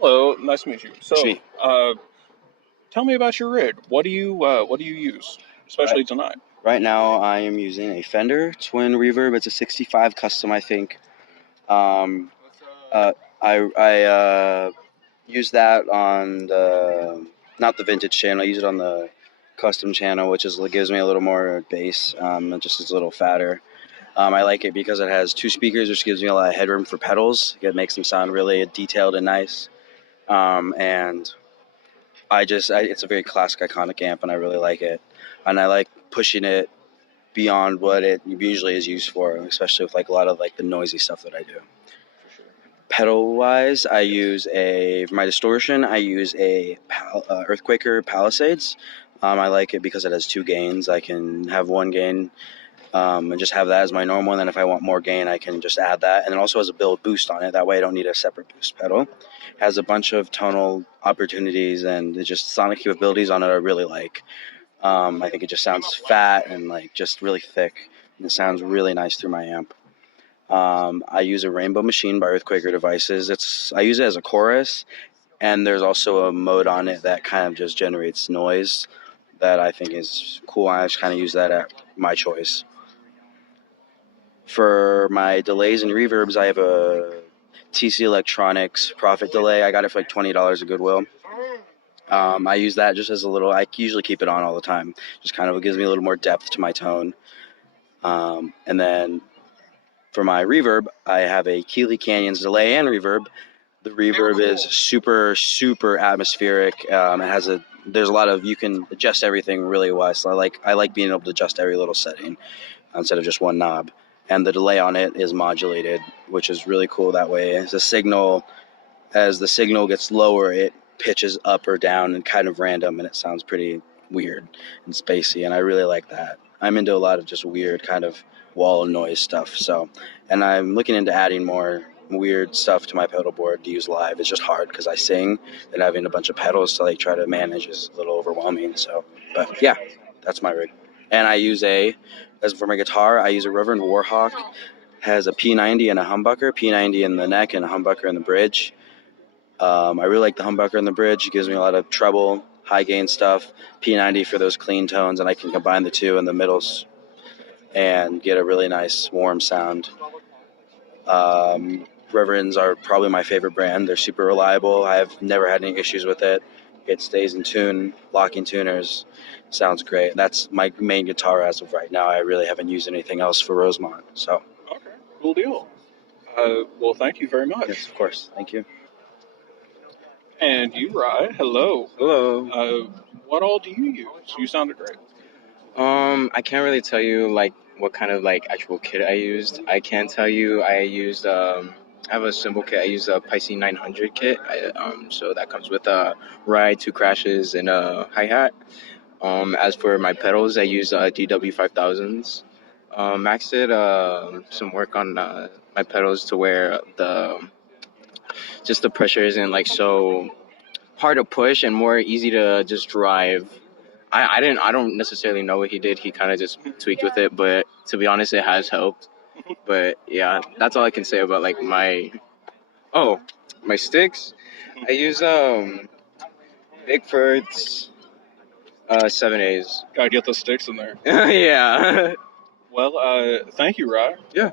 Hello, nice to meet you. So, Sweet. tell me about your rig. What do you use, Right, especially tonight? right now, I am using a Fender Twin Reverb. It's a 65 custom, I think. Um, I use that on the not the vintage channel. I use it on the custom channel, which is gives me a little more bass. It just is a little fatter. I like it because it has two speakers, which gives me a lot of headroom for pedals. It makes them sound really detailed and nice. And it's a very classic, iconic amp, and I really like it. And I like pushing it beyond what it usually is used for, especially with like a lot of like the noisy stuff that I do. Pedal wise, I use for my distortion, I use a Earthquaker Palisades. I like it because it has two gains. I can have one gain and just have that as my normal. And then if I want more gain, I can just add that. And it also has a build boost on it. That way I don't need a separate boost pedal. It has a bunch of tonal opportunities and just sonic capabilities on it I really like. I think it just sounds fat and like just really thick. And it sounds really nice through my amp. I use a Rainbow Machine by Earthquaker Devices. I use it as a chorus, and there's also a mode on it that kind of just generates noise that I think is cool. I just kind of use that at my choice. For my delays and reverbs, I have a TC Electronics Profit Delay. I got it for like $20 at Goodwill. I use that just as a little. I usually keep it on all the time. Just kind of gives me a little more depth to my tone. And then for my reverb, I have a Keeley Canyons delay and reverb. The reverb is super, super atmospheric. There's a lot of, you can adjust everything really well. So I like being able to adjust every little setting instead of just one knob. And the delay on it is modulated, which is really cool that way. As the signal gets lower, it pitches up or down and kind of random, and it sounds pretty weird and spacey, and I really like that. I'm into a lot of just weird kind of wall noise stuff. And I'm looking into adding more weird stuff to my pedal board to use live. It's just hard because I sing, and having a bunch of pedals to like try to manage is a little overwhelming. But yeah, that's my rig. And as for my guitar, I use a Reverend Warhawk. Has a P90 and a humbucker, P90 in the neck and a humbucker in the bridge. I really like the humbucker in the bridge. It gives me a lot of treble, high gain stuff. P90 for those clean tones, and I can combine the two in the middles and get a really nice warm sound. Reverends are probably my favorite brand. They're super reliable. I've never had any issues with it. It stays in tune, locking tuners. Sounds great. That's my main guitar as of right now. I really haven't used anything else for Rosemont. So, Okay, cool deal. Well, thank you very much. yes, of course. Thank you. And you, Rye, hello. Hello. What all do you use? You sounded great. I can't really tell you like what kind of like actual kit I used. I can tell you I used I have a cymbal kit. I used a Pisces 900 kit. So that comes with a ride, two crashes, and a hi hat. As for my pedals, I used DW 5000s. Max did some work on my pedals to where the pressure isn't like so hard to push and more easy to just drive. I don't necessarily know what he did. He kind of just tweaked with it, but to be honest, it has helped. But yeah, that's all I can say about like my sticks. I use Bigfoot's 7A's. Gotta get the sticks in there. Yeah. Well, thank you, Rye. Yeah.